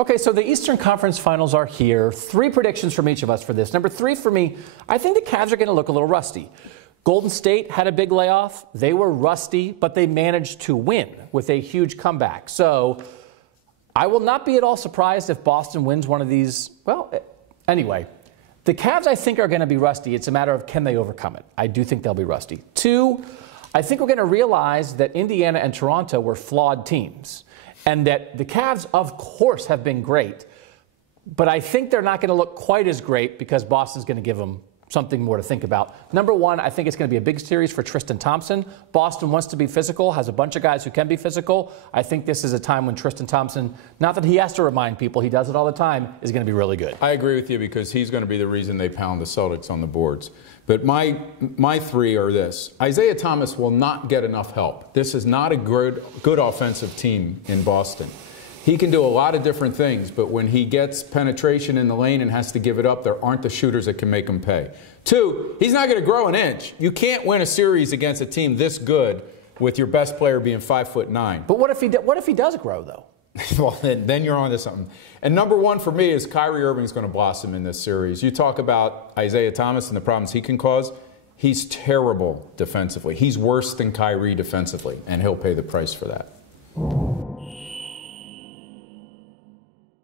Okay, so the Eastern Conference Finals are here. 3 predictions from each of us for this. Number 3 for me, I think the Cavs are going to look a little rusty. Golden State had a big layoff. They were rusty, but they managed to win with a huge comeback. So I will not be at all surprised if Boston wins one of these. Well, anyway, the Cavs I think are going to be rusty. It's a matter of can they overcome it. I do think they'll be rusty. 2, I think we're going to realize that Indiana and Toronto were flawed teams. And that the Cavs, of course, have been great. But I think they're not going to look quite as great because Boston's going to give them something more to think about. Number 1, I think it's going to be a big series for Tristan-Thompson. Boston wants to be physical, has a bunch of guys who can be physical. I think this is a time when Tristan-Thompson, not that he has to remind people, he does it all the time, is going to be really good. I agree with you because he's going to be the reason they pound the Celtics on the boards. But my 3 are this. Isaiah Thomas will not get enough help. This is not a good offensive team in Boston. He can do a lot of different things, but when he gets penetration in the lane and has to give it up, there aren't the shooters that can make him pay. 2, he's not going to grow an inch. You can't win a series against a team this good with your best player being 5'9". But what if he does grow, though? Well, then you're on to something. And number 1 for me is Kyrie-Irving is going to blossom in this series. You talk about Isaiah Thomas and the problems he can cause. He's terrible defensively. He's worse than Kyrie defensively, and he'll pay the price for that.